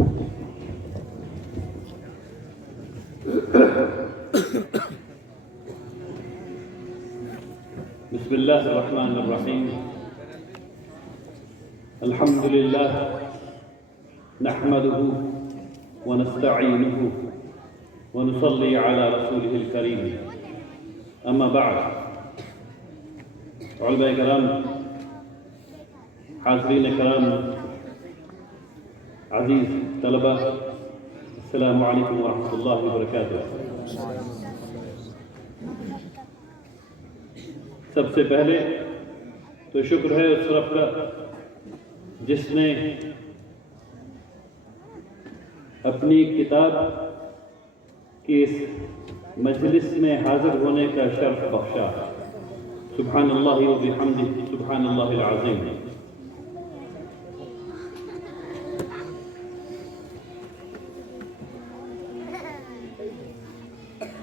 بسم الله الرحمن الرحيم. الحمد لله نحمده ونستعينه ونصلي على رسوله الكريم. أما بعد، علماء کرام، حاضرین کرام، عزیز طلبہ، السلام علیکم ورحمۃ اللہ وبرکاتہ۔ سب سے پہلے تو شکر ہے اس رب کا جس نے اپنی کتاب کی اس مجلس میں حاضر ہونے کا شرف بخشا۔ سبحان اللہ و بحمدہ، سبحان اللہ العظیم۔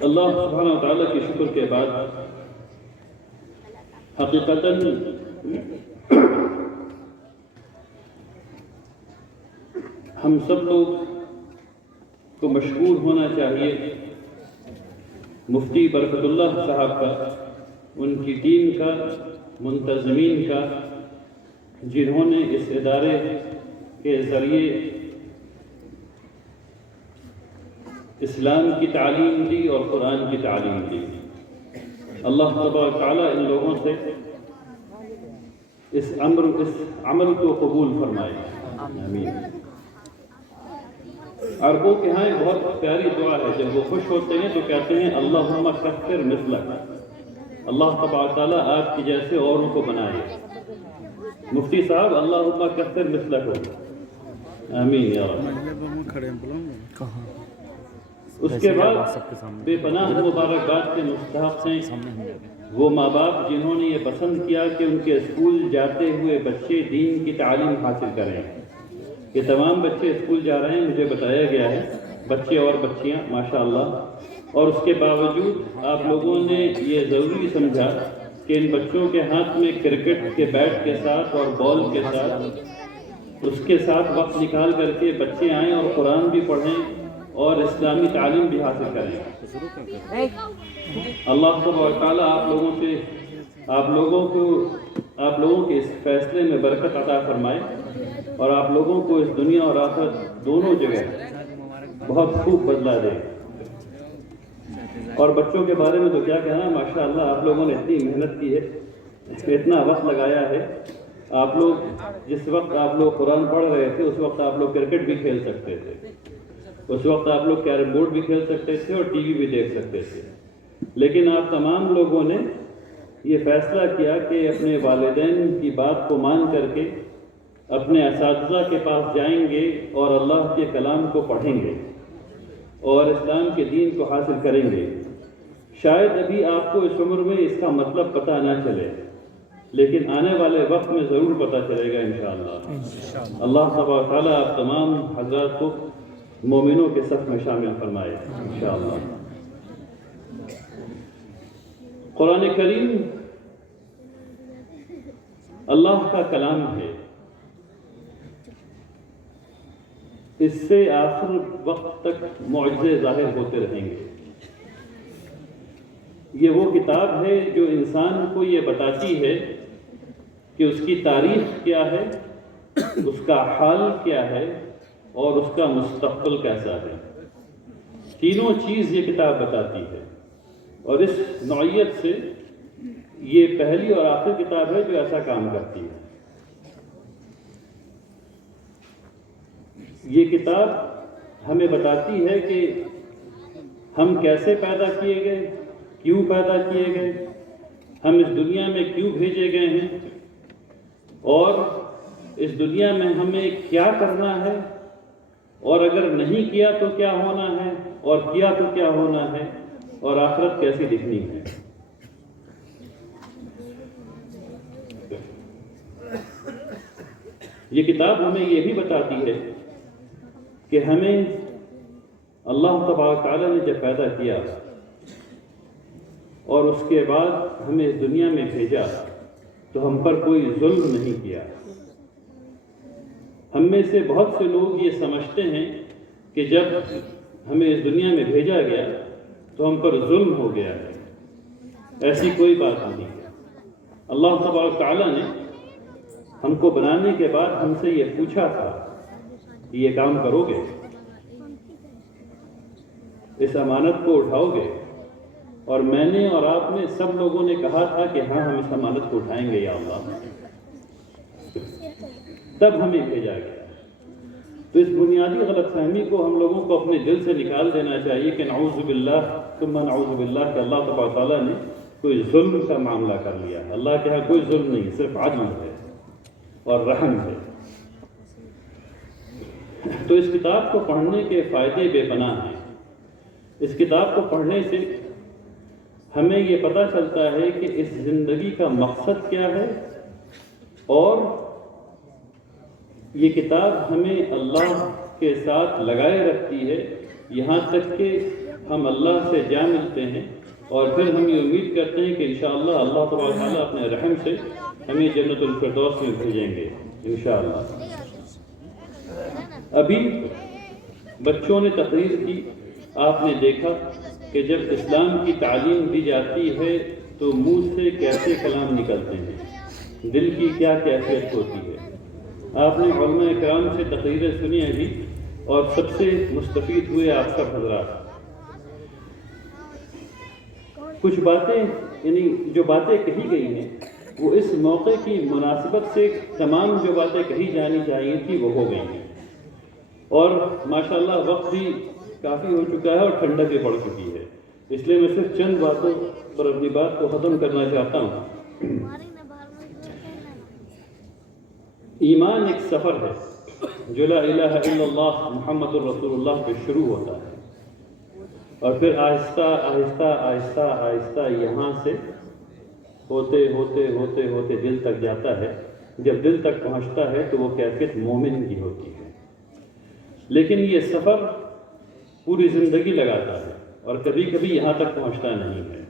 اللہ سبحانہ و تعالیٰ کی شکر کے بعد حقیقتاً ہم سب لوگ کو مشکور ہونا چاہیے مفتی برکت اللہ صاحب کا، ان کی ٹیم کا، منتظمین کا، جنہوں نے اس ادارے کے ذریعے اسلام کی تعلیم دی اور قرآن کی تعلیم دی۔ اللہ تبارک تعالیٰ ان لوگوں سے اس عمل کو قبول فرمائے، آمین۔ عربوں کے ہاں بہت پیاری دعا ہے، جب وہ خوش ہوتے ہیں تو کہتے ہیں اللہم کثر مثلک، اللہ تبارک تعالیٰ آپ کی جیسے اوروں کو بنائے۔ مفتی صاحب اللہم کثر مثلک ہو، آمین یا رب۔ اس کے بعد بے پناہ مبارکباد کے مستحق ہیں وہ ماں باپ جنہوں نے یہ پسند کیا کہ ان کے اسکول جاتے ہوئے بچے دین کی تعلیم حاصل کریں۔ یہ تمام بچے اسکول جا رہے ہیں، مجھے بتایا گیا ہے، بچے اور بچیاں ماشاءاللہ، اور اس کے باوجود آپ لوگوں نے یہ ضروری سمجھا کہ ان بچوں کے ہاتھ میں کرکٹ کے بیٹ کے ساتھ اور بال کے ساتھ اس کے ساتھ وقت نکال کر کے بچے آئیں اور قرآن بھی پڑھیں اور اسلامی تعلیم بھی حاصل کریں۔ اللہ تعالیٰ آپ لوگوں کے اس فیصلے میں برکت عطا فرمائے اور آپ لوگوں کو اس دنیا اور آخرت دونوں جگہ بہت خوب بدلا دے۔ اور بچوں کے بارے میں تو کیا کہنا، ماشاءاللہ آپ لوگوں نے اتنی محنت کی ہے، اتنا وقت لگایا ہے۔ آپ لوگ جس وقت آپ لوگ قرآن پڑھ رہے تھے اس وقت آپ لوگ کرکٹ بھی کھیل سکتے تھے، اس وقت آپ لوگ کیرم بورڈ بھی کھیل سکتے تھے اور ٹی وی بھی دیکھ سکتے تھے، لیکن آپ تمام لوگوں نے یہ فیصلہ کیا کہ اپنے والدین کی بات کو مان کر کے اپنے اساتذہ کے پاس جائیں گے اور اللہ کے کلام کو پڑھیں گے اور اسلام کے دین کو حاصل کریں گے۔ شاید ابھی آپ کو اس عمر میں اس کا مطلب پتہ نہ چلے، لیکن آنے والے وقت میں ضرور پتہ چلے گا انشاءاللہ۔ اللہ تبارک تعالیٰ آپ تمام حضرات کو مومنوں کے صف میں شامل فرمائے انشاءاللہ۔ قرآن کریم اللہ کا کلام ہے، اس سے آخر وقت تک معجزے ظاہر ہوتے رہیں گے۔ یہ وہ کتاب ہے جو انسان کو یہ بتاتی ہے کہ اس کی تاریخ کیا ہے، اس کا حال کیا ہے اور اس کا مستقبل کیسا ہے۔ تینوں چیز یہ کتاب بتاتی ہے، اور اس نوعیت سے یہ پہلی اور آخری کتاب ہے جو ایسا کام کرتی ہے۔ یہ کتاب ہمیں بتاتی ہے کہ ہم کیسے پیدا کیے گئے، کیوں پیدا کیے گئے، ہم اس دنیا میں کیوں بھیجے گئے ہیں، اور اس دنیا میں ہمیں کیا کرنا ہے، اور اگر نہیں کیا تو کیا ہونا ہے، اور کیا تو کیا ہونا ہے، اور آخرت کیسی دکھنی ہے۔ یہ کتاب ہمیں یہ بھی بتاتی ہے کہ ہمیں اللہ تبارک تعالیٰ نے جب پیدا کیا اور اس کے بعد ہمیں اس دنیا میں بھیجا تو ہم پر کوئی ظلم نہیں کیا، ہمیں ہم میں سے بہت سے لوگ یہ سمجھتے ہیں کہ جب ہمیں اس دنیا میں بھیجا گیا تو ہم پر ظلم ہو گیا ہے. ایسی کوئی بات نہیں ہے. اللہ تبارک و تعالیٰ نے ہم کو بنانے کے بعد ہم سے یہ پوچھا تھا کہ یہ کام کرو گے، اس امانت کو اٹھاؤ گے؟ اور میں نے اور آپ نے سب لوگوں نے کہا تھا کہ ہاں ہم اس امانت کو اٹھائیں گے یا اللہ. تب ہمیں بھیجا گیا. تو اس بنیادی غلط فہمی کو ہم لوگوں کو اپنے دل سے نکال دینا چاہیے کہ نعوذ باللہ ثم نعوذ باللہ کہ اللہ تبارک و تعالیٰ نے کوئی ظلم کا معاملہ کر لیا. اللہ کے یہاں کوئی ظلم نہیں، صرف عدل ہے اور رحم ہے. تو اس کتاب کو پڑھنے کے فائدے بے پناہ ہیں. اس کتاب کو پڑھنے سے ہمیں یہ پتہ چلتا ہے کہ اس زندگی کا مقصد کیا ہے، اور یہ کتاب ہمیں اللہ کے ساتھ لگائے رکھتی ہے یہاں تک کہ ہم اللہ سے جا ملتے ہیں، اور پھر ہم یہ امید کرتے ہیں کہ انشاءاللہ اللہ تبارک و تعالیٰ اپنے رحم سے ہمیں جنت الفردوس میں بھیجیں گے انشاءاللہ. ابھی بچوں نے تقریر کی، آپ نے دیکھا کہ جب اسلام کی تعلیم دی جاتی ہے تو منہ سے کیسے کلام نکلتے ہیں، دل کی کیا کیفیت ہوتی ہے. آپ نے علماء کرام سے تقریریں سنی ابھی، اور سب سے مستفید ہوئے آپ سب حضرات. کچھ باتیں یعنی جو باتیں کہی گئی ہیں وہ اس موقع کی مناسبت سے تمام جو باتیں کہی جانی چاہیے تھی وہ ہو گئی ہیں، اور ماشاءاللہ وقت بھی کافی ہو چکا ہے اور ٹھنڈک بھی پڑ چکی ہے. اس لیے میں صرف چند باتوں پر اپنی بات کو ختم کرنا چاہتا ہوں. ایمان ایک سفر ہے جو لا الہ الا اللہ محمد الرسول اللہ پہ شروع ہوتا ہے، اور پھر آہستہ آہستہ آہستہ آہستہ یہاں سے ہوتے ہوتے ہوتے ہوتے دل تک جاتا ہے. جب دل تک پہنچتا ہے تو وہ کیفیت مومن کی ہوتی ہے. لیکن یہ سفر پوری زندگی لگاتا ہے اور کبھی کبھی یہاں تک پہنچتا نہیں ہے.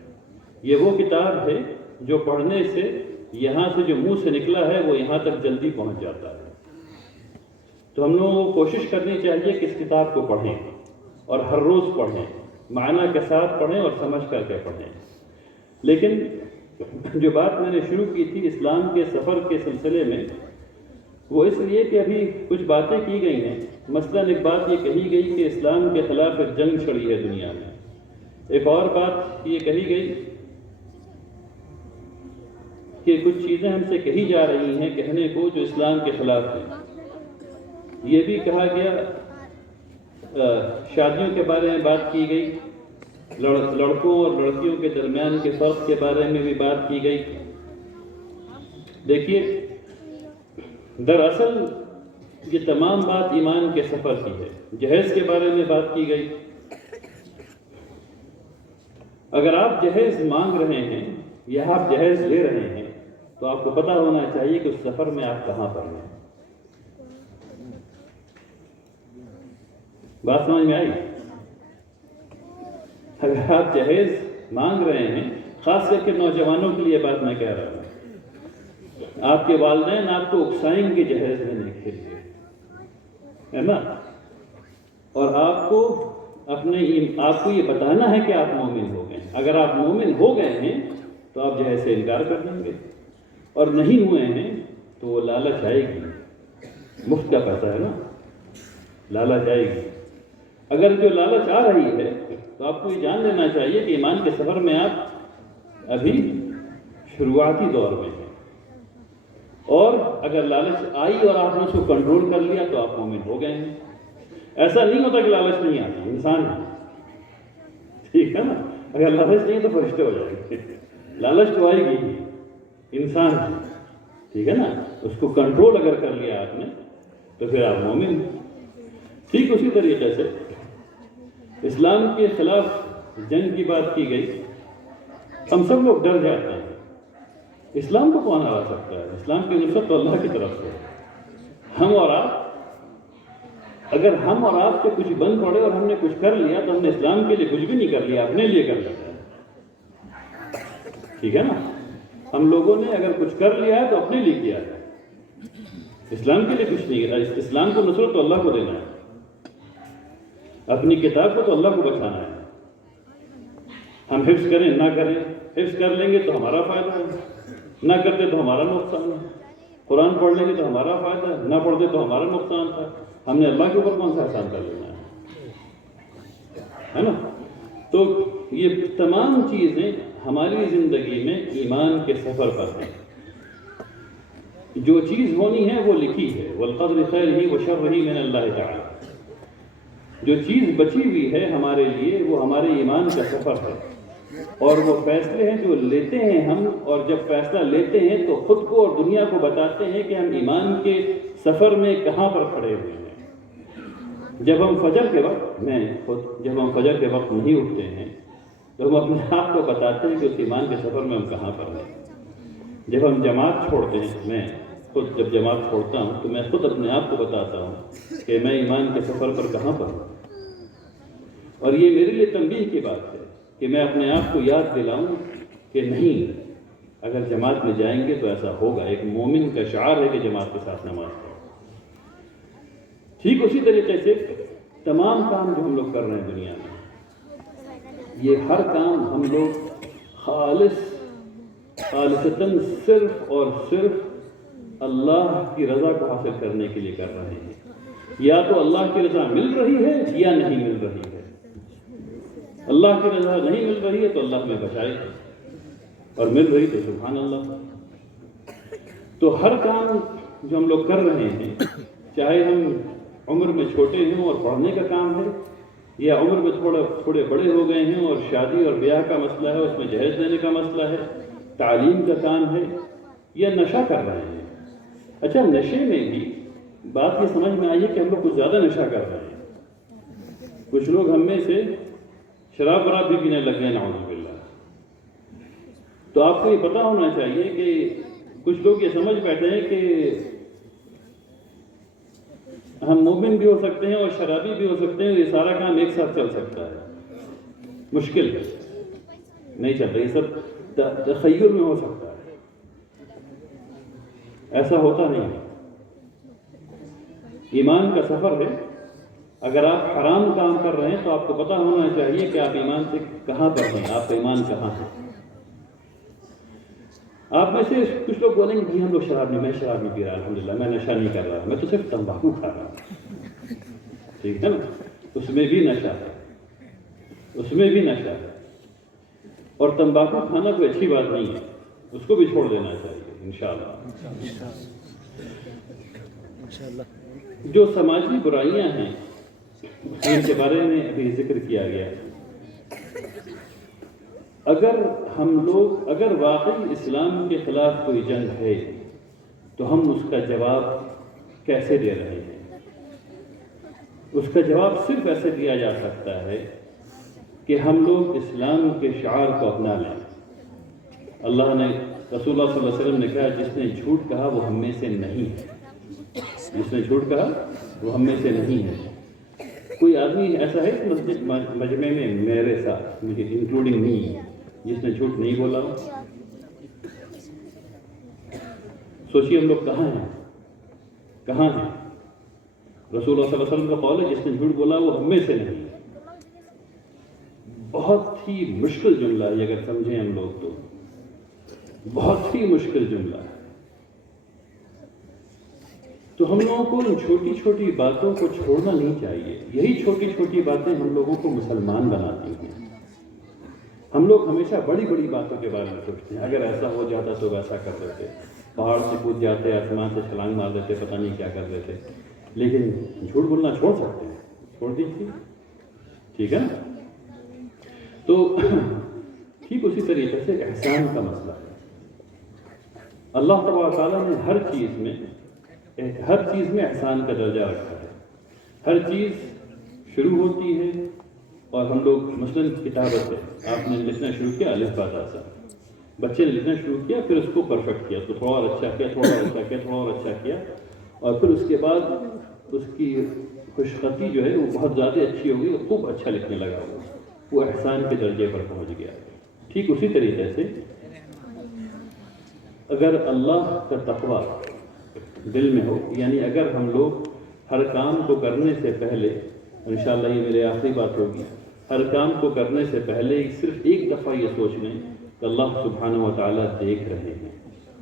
یہ وہ کتاب ہے جو پڑھنے سے یہاں سے جو منہ سے نکلا ہے وہ یہاں تک جلدی پہنچ جاتا ہے. تو ہم لوگوں کو کوشش کرنی چاہیے کہ اس کتاب کو پڑھیں اور ہر روز پڑھیں، معنی کے ساتھ پڑھیں اور سمجھ کر کے پڑھیں. لیکن جو بات میں نے شروع کی تھی اسلام کے سفر کے سلسلے میں، وہ اس لیے کہ ابھی کچھ باتیں کی گئی ہیں. مثلاً ایک بات یہ کہی گئی کہ اسلام کے خلاف ایک جنگ چھڑی ہے دنیا میں. ایک اور بات یہ کہی گئی کہ کچھ چیزیں ہم سے کہی جا رہی ہیں کہنے کو جو اسلام کے خلاف ہیں. یہ بھی کہا گیا، شادیوں کے بارے میں بات کی گئی، لڑکوں اور لڑکیوں کے درمیان کے فرق کے بارے میں بھی بات کی گئی. دیکھیے، دراصل یہ تمام بات ایمان کے سفر کی ہے. جہیز کے بارے میں بات کی گئی. اگر آپ جہیز مانگ رہے ہیں یا آپ جہیز لے رہے ہیں تو آپ کو پتہ ہونا چاہیے کہ اس سفر میں آپ کہاں پر ہیں. بات سمجھ میں آئی؟ اگر آپ جہیز مانگ رہے ہیں، خاص کر کے نوجوانوں کے لیے بات میں کہہ رہا ہوں، آپ کے والدین آپ کو اکسائیں گے جہیز لینے کے لیے، ہے نا، اور آپ کو یہ بتانا ہے کہ آپ مومن ہو گئے ہیں. اگر آپ مومن ہو گئے ہیں تو آپ جہیز سے انکار کر دیں گے، اور نہیں ہوئے ہیں تو وہ لالچ آئے گی. مفت کا پیسہ ہے نا، لالچ آئے گی. اگر جو لالچ آ رہی ہے تو آپ کو یہ جان لینا چاہیے کہ ایمان کے سفر میں آپ ابھی شروعاتی دور میں ہیں، اور اگر لالچ آئی اور آپ نے اس کو کنٹرول کر لیا تو آپ مومن ہو گئے ہیں. ایسا نہیں ہوتا کہ لالچ نہیں آتی، انسان ہے، ٹھیک ہے نا. اگر لالچ نہیں تو فرشتے ہو جائیں گے. لالچ تو آئے گی، انسان ہے، ٹھیک ہے نا. اس کو کنٹرول اگر کر لیا آپ نے تو پھر آپ مومن. ٹھیک اسی طریقے سے اسلام کے خلاف جنگ کی بات کی گئی. ہم سب لوگ ڈر جاتے ہیں. اسلام کو کون ہرا سکتا ہے؟ اسلام کی نصرت تو اللہ کی طرف سے. ہم اور آپ، اگر ہم اور آپ سے کچھ بند پڑے اور ہم نے کچھ کر لیا تو ہم نے اسلام کے لیے کچھ بھی نہیں کر لیا، اپنے لیے کر لیا، ٹھیک ہے نا. ہم لوگوں نے اگر کچھ کر لیا ہے تو اپنے لیے کیا ہے. اسلام کے لیے کچھ نہیں ہے. اسلام کو نصرت تو اللہ کو دینا ہے, اپنی کتاب کو تو اللہ کو بچانا ہے. ہم حفظ کریں نہ کریں, حفظ کر لیں گے تو ہمارا فائدہ ہے, نہ کرتے تو ہمارا نقصان ہے. قرآن پڑھ لیں گے تو ہمارا فائدہ ہے, نہ پڑھتے تو ہمارا نقصان تھا. ہم نے اللہ کے اوپر کون سا احسان کر لینا ہے نا. تو یہ تمام چیزیں ہماری زندگی میں ایمان کے سفر پر ہیں. جو چیز ہونی ہے وہ لکھی ہے, والقدر خیرہ وشرہ من اللہ تعالی. جو چیز بچی ہوئی ہے ہمارے لیے وہ ہمارے ایمان کا سفر ہے, اور وہ فیصلے ہیں جو لیتے ہیں ہم, اور جب فیصلہ لیتے ہیں تو خود کو اور دنیا کو بتاتے ہیں کہ ہم ایمان کے سفر میں کہاں پر کھڑے ہوئے ہیں. جب ہم فجر کے وقت جب ہم فجر کے وقت نہیں اٹھتے ہیں تو ہم اپنے آپ کو بتاتے ہیں کہ اس ایمان کے سفر میں ہم کہاں پر ہیں. جب ہم جماعت چھوڑتے ہیں, میں خود جب جماعت چھوڑتا ہوں تو میں خود اپنے آپ کو بتاتا ہوں کہ میں ایمان کے سفر پر کہاں پر ہوں. اور یہ میرے لیے تنبیہ کی بات ہے کہ میں اپنے آپ کو یاد دلاؤں کہ نہیں, اگر جماعت میں جائیں گے تو ایسا ہوگا. ایک مومن کا شعار ہے کہ جماعت کے ساتھ نماز پڑھو. ٹھیک اسی طریقے سے تمام کام جو ہم لوگ کر رہے ہیں دنیا میں, یہ ہر کام ہم لوگ خالصتاً صرف اور صرف اللہ کی رضا کو حاصل کرنے کے لیے کر رہے ہیں. یا تو اللہ کی رضا مل رہی ہے یا نہیں مل رہی ہے. اللہ کی رضا نہیں مل رہی ہے تو اللہ ہمیں بچائے, اور مل رہی تو سبحان اللہ. تو ہر کام جو ہم لوگ کر رہے ہیں, چاہے ہم عمر میں چھوٹے ہیں اور پڑھنے کا کام ہے, یا عمر میں تھوڑے بڑے ہو گئے ہیں اور شادی اور بیاہ کا مسئلہ ہے, اس میں جہیز دینے کا مسئلہ ہے, تعلیم کا کام ہے, یا نشہ کر رہے ہیں. اچھا, نشے میں بھی بات یہ سمجھ میں آئی ہے کہ ہم لوگ کچھ زیادہ نشہ کر رہے ہیں. کچھ لوگ ہم میں سے شراب براب بھی پینے لگ گئے, نعوذ باللہ. تو آپ کو یہ پتہ ہونا چاہیے کہ کچھ لوگ یہ سمجھ بیٹھے ہیں کہ ہم مومن بھی ہو سکتے ہیں اور شرابی بھی ہو سکتے ہیں, یہ سارا کام ایک ساتھ چل سکتا ہے. مشکل ہے, نہیں چلتا. یہ سب تخیل میں ہو سکتا ہے, ایسا ہوتا نہیں ہے. ایمان کا سفر ہے. اگر آپ حرام کام کر رہے ہیں تو آپ کو پتہ ہونا چاہیے کہ آپ ایمان سے کہاں پر ہیں, آپ کا ایمان کہاں ہے. آپ میں سے کچھ لوگ بولیں گے ہم لوگ شراب نہیں, میں شراب نہیں پی رہا الحمدللہ, میں نشہ نہیں کر رہا, میں تو صرف تمباکو کھا رہا ہوں. ٹھیک ہے نا, اس میں بھی نشہ ہے, اس میں بھی نشہ ہے. اور تمباکو کھانا کوئی اچھی بات نہیں ہے, اس کو بھی چھوڑ دینا چاہیے انشاءاللہ. جو سماجی برائیاں ہیں ان کے بارے میں ابھی ذکر کیا گیا. اگر واقعی اسلام کے خلاف کوئی جنگ ہے تو ہم اس کا جواب کیسے دے رہے ہیں؟ اس کا جواب صرف ایسے دیا جا سکتا ہے کہ ہم لوگ اسلام کے شعار کو اپنا لیں. اللہ نے, رسول اللہ صلی اللہ علیہ وسلم نے کہا, جس نے جھوٹ کہا وہ ہم میں سے نہیں ہے. جس نے جھوٹ کہا وہ ہم میں سے نہیں ہے. کوئی آدمی ایسا ہے اس مسجد مجمع میں میرے ساتھ, مجھے انکلوڈنگ می, جس نے جھوٹ نہیں بولا ہو؟ سوچیے ہم لوگ کہاں ہیں, کہاں ہیں؟ رسول اللہ صلی اللہ علیہ وسلم کا قول ہے, جس نے جھوٹ بولا وہ ہم میں سے نہیں ہے. بہت ہی مشکل جملہ ہے, اگر سمجھیں ہم لوگ تو بہت ہی مشکل جملہ ہے. تو ہم لوگوں کو ان چھوٹی چھوٹی باتوں کو چھوڑنا نہیں چاہیے. یہی چھوٹی چھوٹی باتیں ہم لوگوں کو مسلمان بناتی ہیں. ہم لوگ ہمیشہ بڑی بڑی باتوں کے بارے میں سوچتے ہیں, اگر ایسا ہو جاتا تو ویسا کر دیتے, پہاڑ سے کود جاتے, آسمان سے چھلانگ مار دیتے, پتہ نہیں کیا کر دیتے. لیکن جھوٹ بولنا چھوڑ سکتے ہیں, چھوڑ دیجیے, ٹھیک ہے نا. تو ٹھیک اسی طریقے سے احسان کا مسئلہ ہے. اللہ تبارک تعالیٰ نے ہر چیز میں احسان کا درجہ رکھا ہے. ہر چیز شروع ہوتی ہے, اور ہم لوگ مثلاً کتابت ہے, آپ نے لکھنا شروع کیا الف با تا سا, بچے نے لکھنا شروع کیا, پھر اس کو پرفیکٹ کیا, اس کو تھوڑا اور اچھا کیا, تھوڑا اور اچھا کیا, تھوڑا اور اچھا کیا, اور پھر اس کے بعد اس کی خوش خطی جو ہے وہ بہت زیادہ اچھی ہوگی, وہ خوب اچھا لکھنے لگا, وہ احسان کے درجے پر پہنچ گیا. ٹھیک اسی طریقے سے اگر اللہ کا تقویٰ دل میں ہو، یعنی اگر ہم لوگ ہر کام کو کرنے سے پہلے، انشاءاللہ یہ میری آخری بات ہوگی، ہر کام کو کرنے سے پہلے صرف ایک دفعہ یہ سوچ لیں کہ اللہ سبحانہ و تعالیٰ دیکھ رہے ہیں۔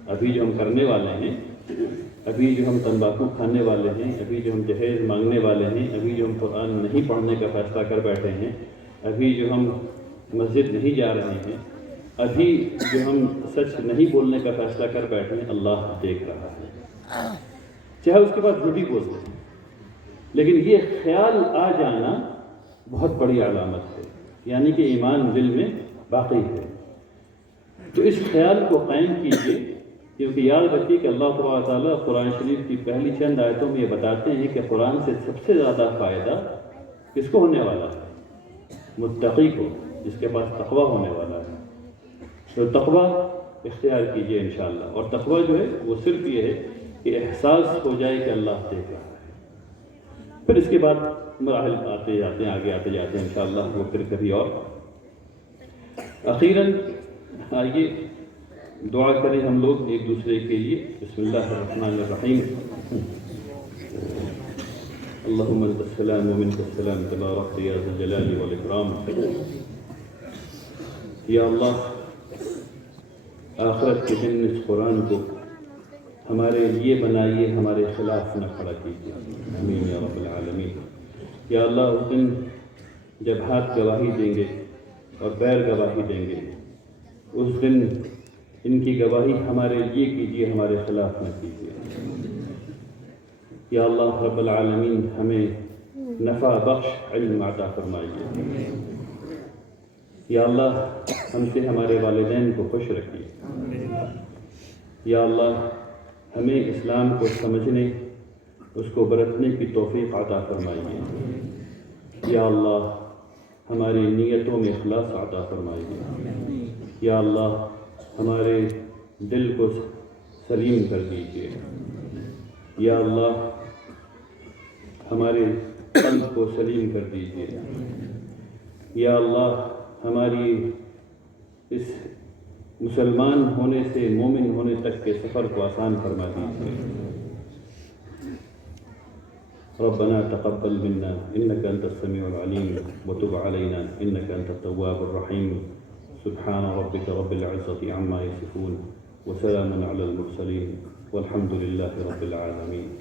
ابھی جو ہم کرنے والے ہیں، ابھی جو ہم تمباکو کھانے والے ہیں، ابھی جو ہم جہیز مانگنے والے ہیں، ابھی جو ہم قرآن نہیں پڑھنے کا فیصلہ کر بیٹھے ہیں، ابھی جو ہم مسجد نہیں جا رہے ہیں، ابھی جو ہم سچ نہیں بولنے کا فیصلہ کر بیٹھے ہیں، اللہ دیکھ رہا ہے، چاہے اس کے بعد جو بھی بولتے ہیں۔ لیکن یہ خیال آ جانا بہت بڑی علامت ہے، یعنی کہ ایمان دل میں باقی ہے۔ تو اس خیال کو قائم کیجیے، کیونکہ یاد رکھیے کہ اللہ تبارک و تعالیٰ قرآن شریف کی پہلی چند آیتوں میں یہ بتاتے ہیں کہ قرآن سے سب سے زیادہ فائدہ کس کو ہونے والا ہے؟ متقی کو، جس کے پاس تقوی ہونے والا ہے۔ تو تقوی اختیار کیجیے انشاءاللہ، اور تقوی جو ہے وہ صرف یہ ہے کہ احساس ہو جائے کہ اللہ دیکھ رہا ہے۔ پھر اس کے بعد مراحل آتے جاتے ہیں، آگے آتے جاتے ہیں انشاءاللہ، وہ پھر کبھی اور۔ اخیراً آئیے دعا کریں ہم لوگ ایک دوسرے کے لیے۔ بسم اللہ الرحمن الرحیم۔ اللہم انت السلام ومنک السلام تبارکت یا ذا الجلال والاکرام۔ یا اللہ، آخرت کے دن اس قرآن کو ہمارے لیے بنائیے، ہمارے خلاف نہ کھڑا کیجیے، آمین یا رب العالمین۔ یا اللہ، اس دن جب ہاتھ گواہی دیں گے اور پیر گواہی دیں گے، اس دن ان کی گواہی ہمارے لیے کیجیے، ہمارے خلاف نہ کیجیے۔ یا اللہ رب العالمین، ہمیں نفع بخش علم عطا فرمائیے۔ یا اللہ، ہم سے ہمارے والدین کو خوش رکھیے۔ یا اللہ، ہمیں اسلام کو سمجھنے، اس کو برتنے کی توفیق عطا فرمائیے۔ یا اللہ، ہماری نیتوں میں اخلاص عطا فرمائیے۔ یا اللہ، ہمارے دل کو سلیم کر دیجیے۔ یا اللہ، ہمارے قلب کو سلیم کر دیجیے۔ یا اللہ، ہماری اس مسلمان ہونے سے مومن ہونے تک کے سفر کو آسان فرما دیجیے۔ ربنا تقبل منا انك انت السميع العليم وتب علينا انك انت التواب الرحيم۔ سبحان ربك رب العزة عما يصفون وسلام على المرسلين والحمد لله رب العالمين۔